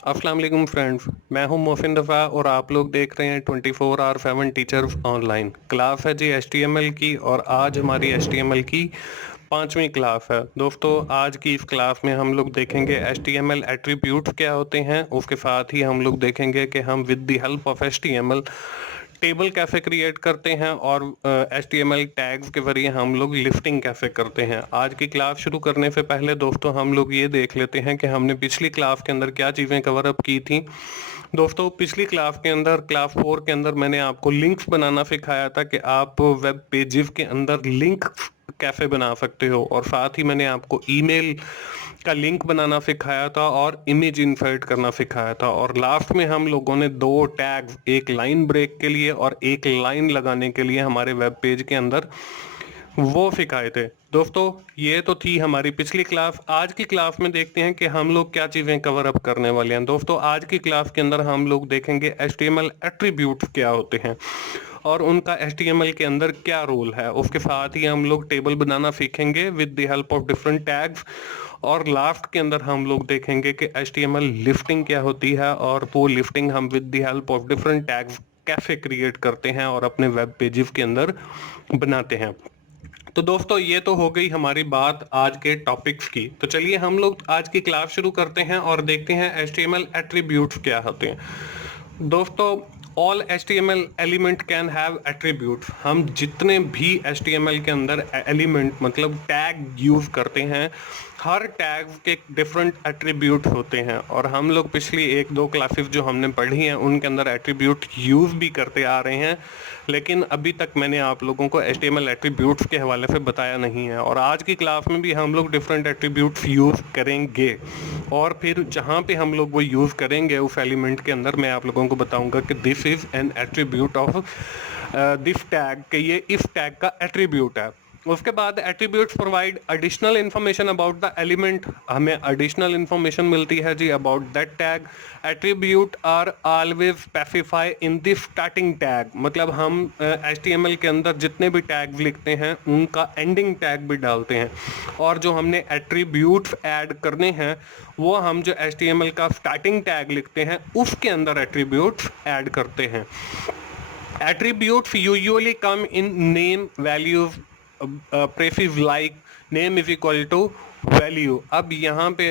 अस्सलाम वालेकुम फ्रेंड्स। मैं हूं मोहसिन रफ़ा और आप लोग देख रहे हैं 24/7 टीचर ऑनलाइन। क्लास है जी एचटीएमएल की और आज हमारी एचटीएमएल की 5वीं क्लास है। दोस्तों, आज की इस क्लास में हम लोग देखेंगे एचटीएमएल एट्रीब्यूट्स क्या होते हैं। उसके साथ ही हम लोग देखेंगे कि हम with the help of HTML table कैसे क्रिएट करते हैं और HTML टैग्स के जरिए हम लोग लिस्टिंग कैसे करते हैं। आज की क्लास शुरू करने से पहले दोस्तों हम लोग ये देख लेते हैं कि हमने पिछली क्लास के अंदर क्या चीज़ें कवर अप की थी। दोस्तों, पिछली क्लास के अंदर क्लास 4 के अंदर मैंने आपको लिंक्स बनाना सिखाया था कि आप वेब पेजेस के अंदर लिंक कैसे बना सकते हो, और साथ ही मैंने आपको ईमेल का लिंक बनाना सिखाया था और इमेज इंसर्ट करना सिखाया था। और लास्ट में हम लोगों ने दो टैग्स, एक लाइन ब्रेक के लिए और एक लाइन लगाने के लिए हमारे वेब पेज के अंदर वो सिखाए थे। दोस्तों, ये तो थी हमारी पिछली क्लास। आज की क्लास में देखते हैं कि हम लोग क्या चीज़ें कवर अप करने वाले हैं। दोस्तों, आज की क्लास के अंदर हम लोग देखेंगे HTML एट्रीब्यूट्स क्या होते हैं और उनका HTML के अंदर क्या रोल है। उसके साथ ही हम लोग टेबल बनाना सीखेंगे with the help of different tags, और लास्ट के अंदर हम लोग देखेंगे कि HTML लिफ्टिंग क्या होती है और वो लिफ्टिंग हम with the help of different tags कैसे क्रिएट करते हैं और अपने वेब पेजेस के अंदर बनाते हैं। तो दोस्तों, ये तो हो गई हमारी बात आज के टॉपिक्स की। तो चलिए हम लोग आज की क्लास शुरू करते हैं और देखते हैं HTML एट्रीब्यूट्स क्या होते हैं। दोस्तों, all HTML element can have attributes. हम जितने भी HTML के अंदर एलिमेंट मतलब टैग यूज करते हैं, हर टैग के डिफरेंट एट्रीब्यूट होते हैं, और हम लोग पिछली 1-2 क्लासेस जो हमने पढ़ी हैं उनके अंदर एट्रीब्यूट यूज भी करते आ रहे हैं, लेकिन अभी तक मैंने आप लोगों को HTML एट्रीब्यूट्स के हवाले से बताया नहीं है। और आज की क्लास में भी हम लोग डिफरेंट एट्रीब्यूट्स यूज करेंगे, और फिर जहाँ पे हम लोग वो यूज करेंगे उस एलिमेंट के अंदर मैं आप लोगों को बताऊंगा कि this is an attribute of this tag, कि ये इस टैग का एट्रीब्यूट है। उसके बाद attributes provide additional information about the element. हमें एडिशनल इन्फॉर्मेशन मिलती है जी about that tag. Attribute are always specify in the starting tag, मतलब हम HTML के अंदर जितने भी टैग लिखते हैं उनका एंडिंग टैग भी डालते हैं, और जो हमने एट्रीब्यूट्स ऐड करने हैं वो हम जो HTML का स्टार्टिंग टैग लिखते हैं उसके अंदर एट्रीब्यूट्स ऐड करते हैं। Attributes usually come in name, values, prefix like name is equal to value. अब यहाँ पे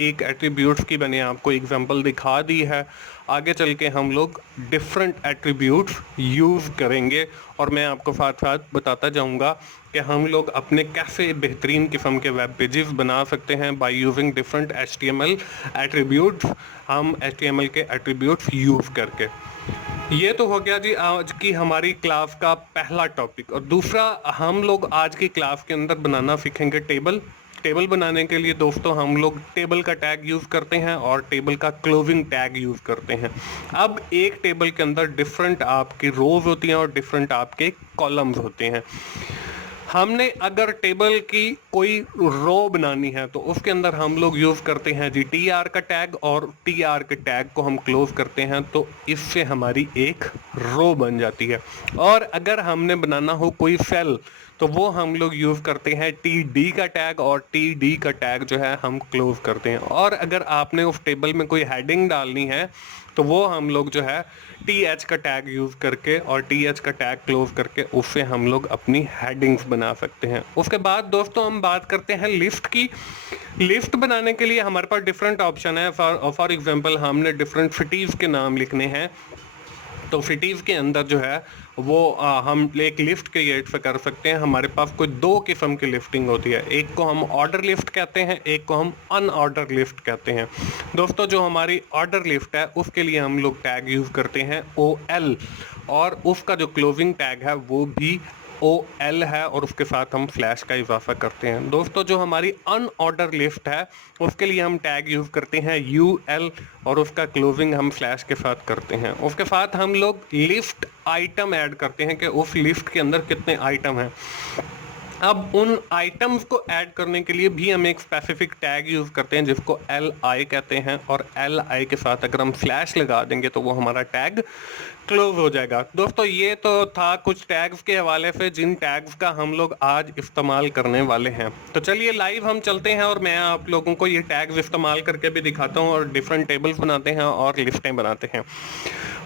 एक एट्रीब्यूट्स की मैंने आपको एग्जांपल दिखा दी है। आगे चल के हम लोग डिफरेंट एट्रीब्यूट्स यूज़ करेंगे और मैं आपको साथ साथ बताता जाऊँगा कि हम लोग अपने कैसे बेहतरीन किस्म के वेब पेजेस बना सकते हैं by using different HTML attributes. हम HTML के एट्रीब्यूट्स यूज़ करके। ये तो हो गया जी आज की हमारी क्लास का पहला टॉपिक। और दूसरा, हम लोग आज की क्लास के अंदर बनाना सीखेंगे टेबल। टेबल बनाने के लिए दोस्तों हम लोग टेबल का टैग यूज़ करते हैं और टेबल का क्लोजिंग टैग यूज़ करते हैं। अब एक टेबल के अंदर डिफरेंट आपकी रोज होती हैं और डिफरेंट आपके कॉलम्स होते हैं। हमने अगर टेबल की कोई रो बनानी है तो उसके अंदर हम लोग यूज करते हैं जी TR का टैग, और TR के टैग को हम क्लोज करते हैं तो इससे हमारी एक रो बन जाती है। और अगर हमने बनाना हो कोई सेल तो वो हम लोग यूज करते हैं TD का टैग, और TD का टैग जो है हम क्लोज करते हैं। और अगर आपने उस टेबल में कोई हेडिंग डालनी है तो वो हम लोग जो है TH का टैग यूज करके और TH का टैग क्लोज करके उससे हम लोग अपनी हेडिंग्स बना सकते हैं। उसके बाद दोस्तों हम बात करते हैं लिस्ट की। लिस्ट बनाने के लिए हमारे पास डिफरेंट ऑप्शन है। फॉर एग्जांपल हमने डिफरेंट सिटीज के नाम लिखने हैं, तो सिटीज के अंदर जो है वो हम एक लिस्ट क्रिएट कर सकते हैं। हमारे पास कोई दो किस्म की लिस्टिंग होती है, एक को हम ऑर्डर लिस्ट कहते हैं, एक को हम अनऑर्डर लिस्ट कहते हैं। दोस्तों, जो हमारी ऑर्डर लिस्ट है उसके लिए हम लोग टैग यूज करते हैं OL, और उसका जो क्लोजिंग टैग है वो भी OL है, और उसके साथ हम फ्लैश का इजाफा करते हैं। दोस्तों, जो हमारी अनऑर्डर लिस्ट है उसके लिए हम टैग यूज करते हैं UL, और उसका क्लोजिंग हम फ्लैश के साथ करते हैं। उसके साथ हम लोग लिस्ट आइटम ऐड करते हैं कि उस लिस्ट के अंदर कितने आइटम हैं। अब उन आइटम्स को ऐड करने के लिए भी हम एक स्पेसिफिक टैग यूज़ करते हैं जिसको LI कहते हैं, और LI के साथ अगर हम स्लैश लगा देंगे तो वो हमारा टैग क्लोज हो जाएगा। दोस्तों ये तो था कुछ टैग्स के हवाले से जिन टैग्स का हम लोग आज इस्तेमाल करने वाले हैं। तो चलिए लाइव हम चलते हैं और मैं आप लोगों को ये टैग्स इस्तेमाल करके भी दिखाता हूँ और डिफरेंट टेबल्स बनाते हैं और लिस्टें बनाते हैं।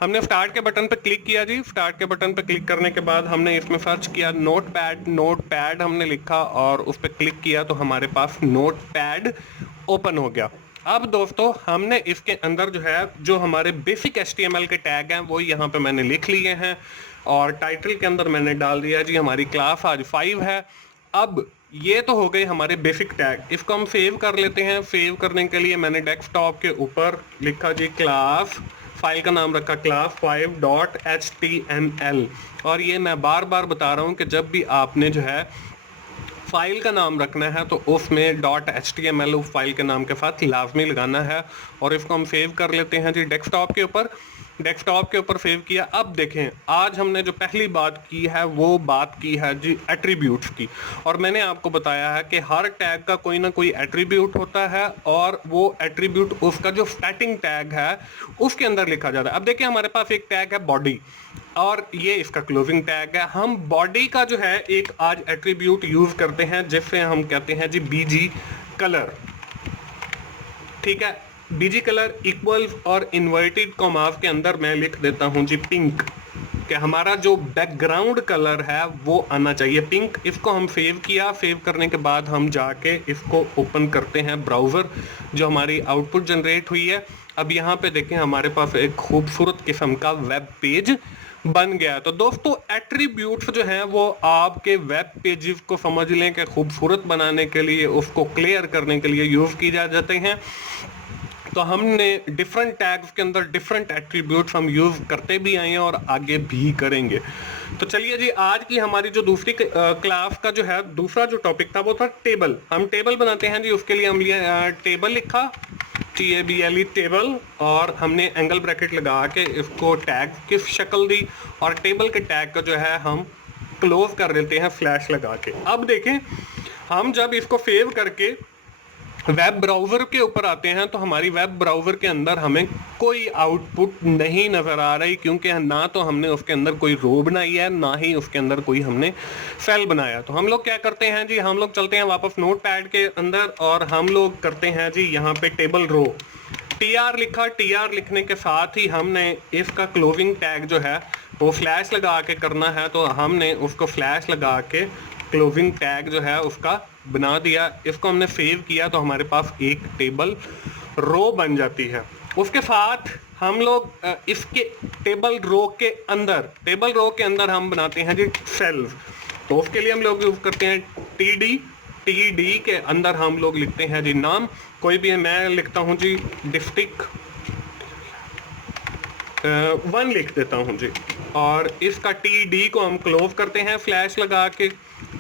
हमने स्टार्ट के बटन पर क्लिक किया जी। स्टार्ट के बटन पर क्लिक करने के बाद हमने इसमें सर्च किया नोटपैड हमने लिखा और उस पर क्लिक किया तो हमारे पास नोटपैड ओपन हो गया। अब दोस्तों हमने इसके अंदर जो है जो हमारे बेसिक HTML के टैग हैं वो यहाँ पे मैंने लिख लिए हैं और टाइटल के अंदर मैंने डाल दिया जी हमारी क्लास आज 5 है। अब ये तो हो गए हमारे बेसिक टैग, इसको हम सेव कर लेते हैं। सेव करने के लिए मैंने डेस्कटॉप के ऊपर लिखा जी क्लास, फाइल का नाम रखा class5.html। और ये मैं बार बार बता रहा हूँ कि जब भी आपने जो है फाइल का नाम रखना है तो उसमें .html उस फाइल के नाम के साथ लाजमी लगाना है। और इसको हम सेव कर लेते हैं जी डेस्कटॉप के ऊपर। डेस्कटॉप के ऊपर सेव किया। अब देखें आज हमने जो पहली बात की है वो बात की है जी एट्रीब्यूट्स की। और मैंने आपको बताया है कि हर टैग का कोई ना कोई एट्रीब्यूट होता है और वो एट्रीब्यूट उसका जो स्टार्टिंग टैग है उसके अंदर लिखा जाता है। अब देखिए हमारे पास एक टैग है बॉडी और ये इसका क्लोजिंग टैग है। हम बॉडी का जो है एक आज एट्रीब्यूट यूज करते हैं जिससे हम कहते हैं जी BG कलर। ठीक है, BG कलर इक्वल्स और इन्वर्टेड कॉमास के अंदर मैं लिख देता हूं जी पिंक, कि हमारा जो बैकग्राउंड कलर है वो आना चाहिए पिंक। इसको हम सेव किया। सेव करने के बाद हम जाके इसको ओपन करते हैं ब्राउज़र, जो हमारी आउटपुट जनरेट हुई है। अब यहाँ पे देखें हमारे पास एक खूबसूरत किस्म का वेब पेज बन गया। तो दोस्तों एट्रीब्यूट्स जो हैं वो आपके वेब पेजेस को समझ लें कि खूबसूरत बनाने के लिए, उसको क्लियर करने के लिए यूज़ की जा जाते हैं। तो हमने डिफरेंट टैग्स के अंदर डिफरेंट एट्रीब्यूट्स हम यूज करते भी आए हैं और आगे भी करेंगे। तो चलिए जी आज की हमारी जो दूसरी क्लास का जो है दूसरा जो टॉपिक था वो था टेबल। हम टेबल बनाते हैं जी। उसके लिए हम टेबल लिखा TABLE टेबल और हमने एंगल ब्रैकेट लगा के इसको टैग की शक्ल दी और टेबल के टैग का जो है हम क्लोज कर देते हैं फ्लैश लगा के। अब देखें हम जब इसको सेव करके वेब ब्राउज़र के ऊपर आते हैं तो हमारी वेब ब्राउज़र के अंदर हमें कोई आउटपुट नहीं नज़र आ रही, क्योंकि ना तो हमने उसके अंदर कोई रो बनाई है ना ही उसके अंदर कोई हमने सेल बनाया। तो हम लोग क्या करते हैं जी, हम लोग चलते हैं वापस नोटपैड के अंदर और हम लोग करते हैं जी यहाँ पे टेबल रो। TR लिखा। TR लिखने के साथ ही हमने इसका क्लोजिंग टैग जो है वो फ्लैश लगा के करना है। तो हमने उसको फ्लैश लगा के क्लोजिंग टैग जो है उसका बना दिया। इसको हमने सेव किया तो हमारे पास एक टेबल रो बन जाती है। उसके साथ हम लोग इसके टेबल रो के अंदर हम बनाते हैं जी सेल्स। तो उसके लिए हम लोग यूज करते हैं TD के अंदर हम लोग लिखते हैं जी नाम कोई भी है। मैं लिखता हूं जी डिस्ट्रिक्ट 1 लिख देता हूं जी। और इसका TD को हम क्लोज करते हैं फ्लैश लगा के।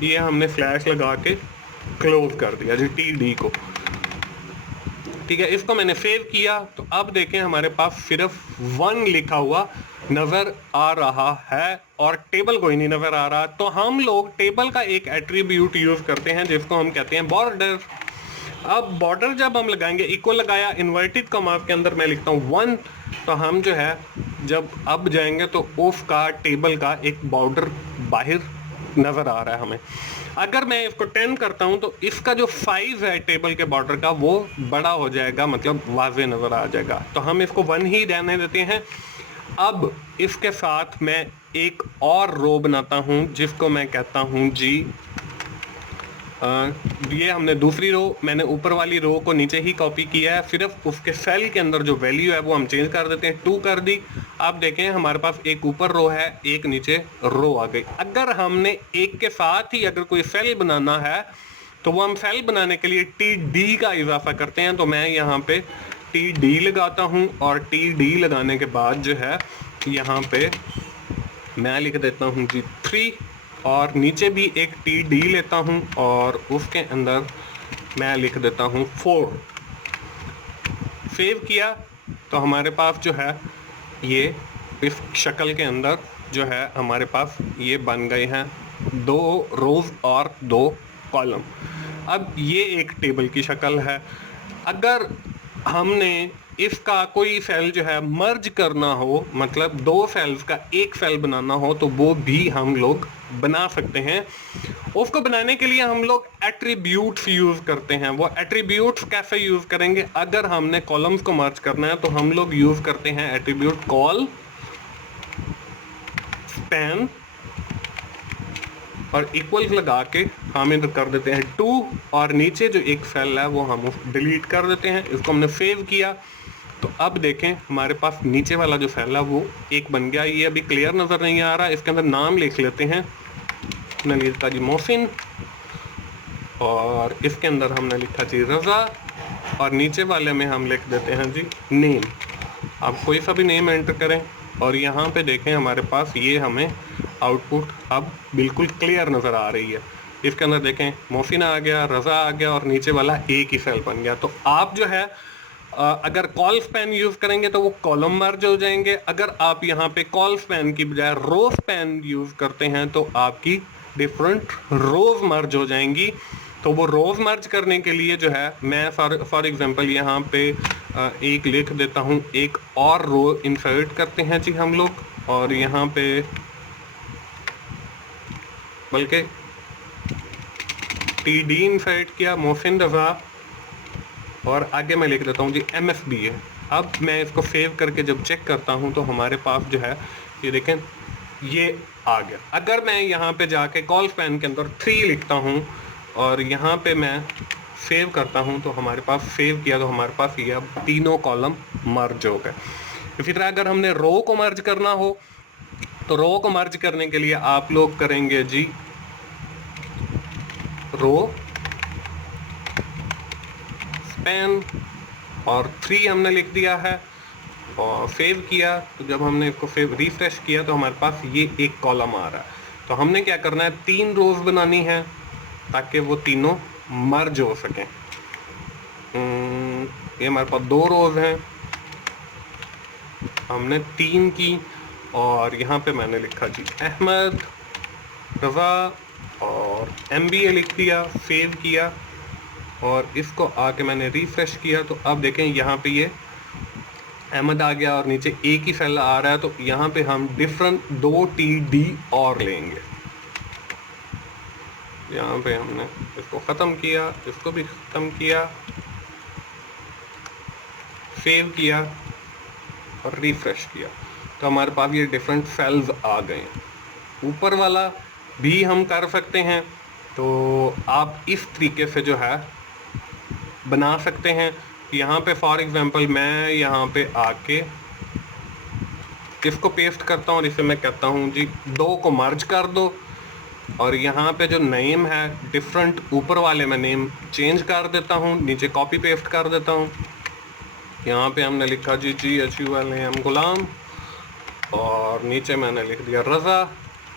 ये हमने फ्लैश लगा के क्लोज कर दिया जी TD को। ठीक है, इसको मैंने सेव किया। तो अब देखें हमारे पास सिर्फ 1 लिखा हुआ नजर आ रहा है और टेबल कोई नहीं नजर आ रहा। तो हम लोग टेबल का एक एट्रीब्यूट यूज करते हैं जिसको हम कहते हैं बॉर्डर। अब बॉर्डर जब हम लगाएंगे, इक्वल लगाया, इन्वर्टेड कॉमा के अंदर मैं लिखता हूँ 1। तो हम जो है जब अब जाएंगे तो उसका टेबल का एक बॉर्डर बाहर नजर आ रहा है हमें। अगर मैं इसको 10 करता हूं तो इसका जो साइज है टेबल के बॉर्डर का वो बड़ा हो जाएगा, मतलब वाज़े नजर आ जाएगा। तो हम इसको 1 ही रहने देते हैं। अब इसके साथ मैं एक और रो बनाता हूं जिसको मैं कहता हूं जी ये हमने दूसरी रो, मैंने ऊपर वाली रो को नीचे ही कॉपी किया है। सिर्फ उसके सेल के अंदर जो वैल्यू है वो हम चेंज कर देते हैं, 2 कर दी। आप देखें हमारे पास एक ऊपर रो है, एक नीचे रो आ गई। अगर हमने एक के साथ ही अगर कोई सेल बनाना है तो वो हम सेल बनाने के लिए TD का इजाफा करते हैं। तो मैं यहाँ पे TD लगाता हूँ और TD लगाने के बाद जो है यहाँ पे मैं लिख देता हूँ जी 3 और नीचे भी एक TD लेता हूं और उसके अंदर मैं लिख देता हूं 4। सेव किया तो हमारे पास जो है ये इस शक्ल के अंदर जो है हमारे पास ये बन गए हैं 2 रोज और 2 कॉलम। अब ये एक टेबल की शक्ल है। अगर हमने इसका कोई सेल जो है मर्ज करना हो, मतलब 2 सेल्स का एक सेल बनाना हो, तो वो भी हम लोग बना सकते हैं। उसको बनाने के लिए हम लोग एट्रीब्यूट्स यूज करते हैं। वो एट्रीब्यूट्स कैसे यूज करेंगे? अगर हमने कॉलम्स को मर्ज करना है तो हम लोग यूज करते हैं एट्रीब्यूट कॉल स्पैन और इक्वल्स लगा के हम इधर कर देते हैं 2 और नीचे जो एक सेल है वो हम डिलीट कर देते हैं। इसको हमने सेव किया तो अब देखें हमारे पास नीचे वाला जो सेल है वो एक बन गया। ये अभी क्लियर नजर नहीं आ रहा, इसके अंदर नाम लिख लेते हैं। हमने लिखा जी मोहसिन और इसके अंदर हमने लिखा जी रजा और नीचे वाले में हम लिख देते हैं जी नेम। आप कोई सा भी नेम एंटर करें और यहाँ पे देखें हमारे पास ये हमें आउटपुट अब बिल्कुल क्लियर नज़र आ रही है। इसके अंदर देखें मोहसिन आ गया, रज़ा आ गया और नीचे वाला एक ही सेल बन गया। तो आप जो है अगर कॉल स्पैन यूज़ करेंगे तो वो कॉलम मर्ज हो जाएंगे। अगर आप यहाँ पे कॉल स्पैन की बजाय रो स्पैन यूज़ करते हैं तो आपकी डिफरेंट रोज मर्ज हो जाएंगी। तो वो रोज मर्ज करने के लिए जो है मैं फॉर एग्जांपल यहाँ पे एक लिख देता हूँ, एक और रो इंसर्ट करते हैं जी हम लोग, और यहाँ पे बल्कि TD इंसर्ट किया मोहसिन रजा और आगे मैं लिख देता हूँ जी MSBA। अब मैं इसको सेव करके जब चेक करता हूँ तो हमारे पास जो है ये देखें ये आ गया। अगर मैं यहाँ पे जाके कॉल स्पैन के अंदर 3 लिखता हूँ और यहाँ पे मैं सेव करता हूँ तो हमारे पास सेव किया तो हमारे पास ये अब तीनों कॉलम मर्ज हो गए। इसी तरह अगर हमने रो को मर्ज करना हो तो रो को मर्ज करने के लिए आप लोग करेंगे जी रो स्पैन और 3 हमने लिख दिया है और सेव किया। तो जब हमने इसको सेव रिफ्रेश किया तो हमारे पास ये एक कॉलम आ रहा है। तो हमने क्या करना है, 3 रोज बनानी है ताकि वो तीनों मर्ज हो सकें। ये हमारे पास 2 रोज हैं, हमने 3 की और यहाँ पे मैंने लिखा जी अहमद रजा और MBA लिख दिया, सेव किया और इसको आके मैंने रिफ्रेश किया। तो अब देखें यहाँ पे ये अहमद आ गया और नीचे एक ही सेल आ रहा है। तो यहाँ पे हम डिफरेंट 2 TD और लेंगे। यहाँ पे हमने इसको ख़त्म किया, इसको भी ख़त्म किया, सेव किया और रिफ्रेश किया तो हमारे पास ये डिफरेंट सेल्स आ गए हैं। ऊपर वाला भी हम कर सकते हैं, तो आप इस तरीके से जो है बना सकते हैं। यहाँ पे फॉर एग्जांपल मैं यहाँ पे आके इसको पेस्ट करता हूँ और इसे मैं कहता हूँ जी 2 को मर्ज कर दो और यहाँ पे जो नेम है डिफरेंट ऊपर वाले में नेम चेंज कर देता हूँ, नीचे कॉपी पेस्ट कर देता हूँ। यहाँ पे हमने लिखा जी GHULAM गुलाम और नीचे मैंने लिख दिया रज़ा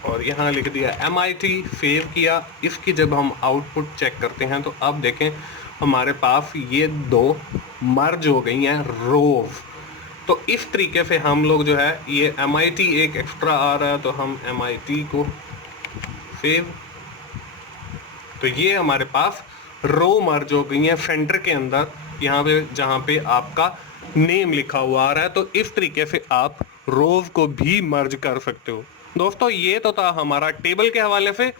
और यहाँ लिख दिया MIT, सेव किया। इसकी जब हम आउटपुट चेक करते हैं तो अब देखें हमारे पास ये 2 मर्ज हो गई हैं रोज। तो इस तरीके से हम लोग जो है ये MIT एक एक्स्ट्रा आ रहा है तो हम MIT को सेव, तो ये हमारे पास रो मर्ज हो गई है सेंटर के अंदर, यहाँ पे जहाँ पे आपका नेम लिखा हुआ आ रहा है। तो इस तरीके से आप रोज को भी मर्ज कर सकते हो। दोस्तों ये तो था हमारा टेबल के हवाले से।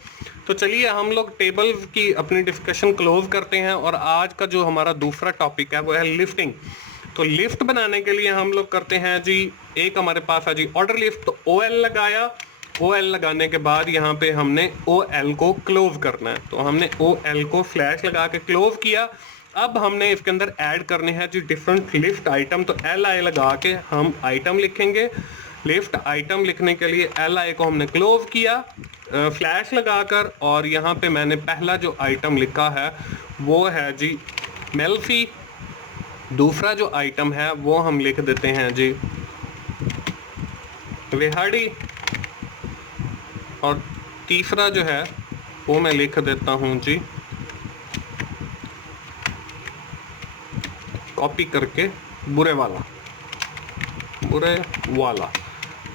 तो चलिए हम लोग टेबल की अपनी डिस्कशन क्लोज करते हैं और आज का जो हमारा दूसरा टॉपिक है वो है लिफ्टिंग। तो लिफ्ट बनाने के लिए हम लोग करते हैं जी, एक हमारे पास है जी ऑर्डर लिफ्ट। तो OL लगाया, OL लगाने के बाद यहाँ पे हमने OL को क्लोज करना है। तो हमने OL को फ्लैश लगा के क्लोज किया। अब हमने इसके अंदर ऐड करने हैं जी डिफरेंट लिफ्ट आइटम। तो LI लगा के हम आइटम लिखेंगे। लिफ्ट आइटम लिखने के लिए LI को हमने क्लोज किया फ्लैश लगाकर और यहाँ पे मैंने पहला जो आइटम लिखा है वो है जी मेल्फी। दूसरा जो आइटम है वो हम लिख देते हैं जी विहाड़ी और तीसरा जो है वो मैं लिख देता हूँ जी कॉपी करके बुरे वाला।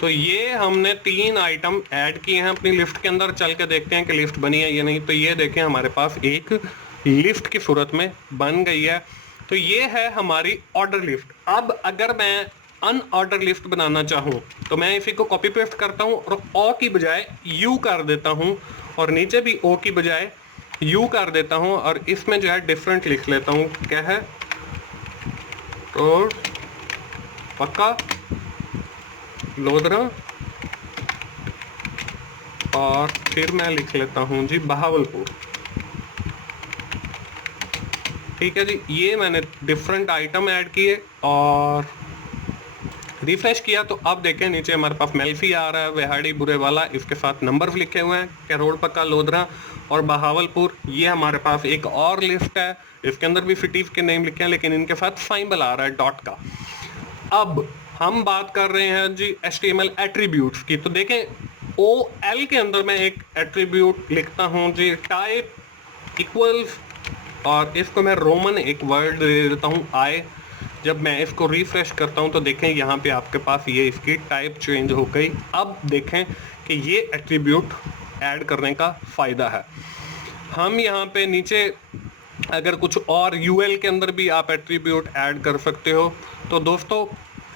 तो ये हमने 3 आइटम ऐड किए हैं अपनी लिफ्ट के अंदर। चल के देखते हैं कि लिफ्ट बनी है या नहीं। तो ये देखें हमारे पास एक लिफ्ट की सूरत में बन गई है। तो ये है हमारी ऑर्डर लिफ्ट। अब अगर मैं अनऑर्डर लिफ्ट बनाना चाहूँ तो मैं इसी को कॉपी पेस्ट करता हूँ और ओ की बजाय यू कर देता हूँ, और नीचे भी ओ की बजाय यू कर देता हूँ, और इसमें जो है डिफरेंट लिख लेता हूँ। क्या है? रोड पक्का लोधरा, और फिर मैं लिख लेता हूँ जी बहावलपुर। ठीक है जी, ये मैंने डिफरेंट आइटम ऐड किए और रिफ्रेश किया तो अब देखें नीचे हमारे पास मेल्फी आ रहा है, वेहाड़ी बुरेवाला, इसके साथ नंबर लिखे हुए हैं, करोड़ पक्का लोधरा और बहावलपुर। ये हमारे पास एक और लिस्ट है, इसके अंदर भी सिटीज के नेम लिखे हैं, लेकिन इनके साथ सिंबल आ रहा है डॉट का। अब हम बात कर रहे हैं जी HTML एट्रीब्यूट्स की। तो देखें OL के अंदर मैं एक एट्रीब्यूट लिखता हूं जी, टाइप इक्वल्स, और इसको मैं रोमन एक वर्ड दे देता हूं I। जब मैं इसको रिफ्रेश करता हूं तो देखें यहाँ पे आपके पास ये इसकी टाइप चेंज हो गई। अब देखें कि ये एट्रीब्यूट ऐड करने का फ़ायदा है। हम यहाँ पे नीचे अगर कुछ और UL के अंदर भी आप एट्रीब्यूट ऐड कर सकते हो। तो दोस्तों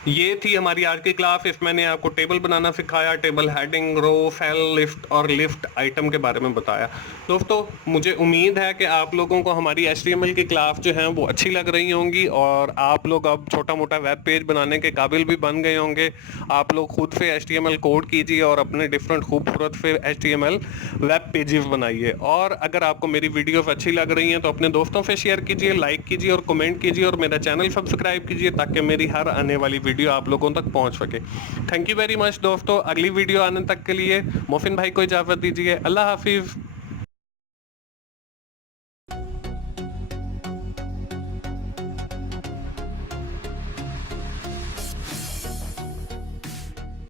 ये थी हमारी आज की क्लास। इसमें मैंने आपको टेबल बनाना सिखाया, टेबल हेडिंग, रो, सेल, लिफ्ट और लिफ्ट आइटम के बारे में बताया। दोस्तों मुझे उम्मीद है कि आप लोगों को हमारी HTML की क्लास जो है वो अच्छी लग रही होंगी, और आप लोग अब छोटा मोटा वेब पेज बनाने के काबिल भी बन गए होंगे। आप लोग खुद से HTML कोड कीजिए और अपने डिफरेंट खूबसूरत से HTML वेब पेजेस बनाइए। और अगर आपको मेरी वीडियोस अच्छी लग रही हैं तो अपने दोस्तों से शेयर कीजिए, लाइक कीजिए और कमेंट कीजिए, और मेरा चैनल सब्सक्राइब कीजिए ताकि मेरी हर आने वाली वीडियो आप लोगों तक पहुंच सके। थैंक यू वेरी मच दोस्तों। अगली वीडियो आने तक के लिए मोहसिन भाई को इजाज़त दीजिए। अल्लाह हाफिज़।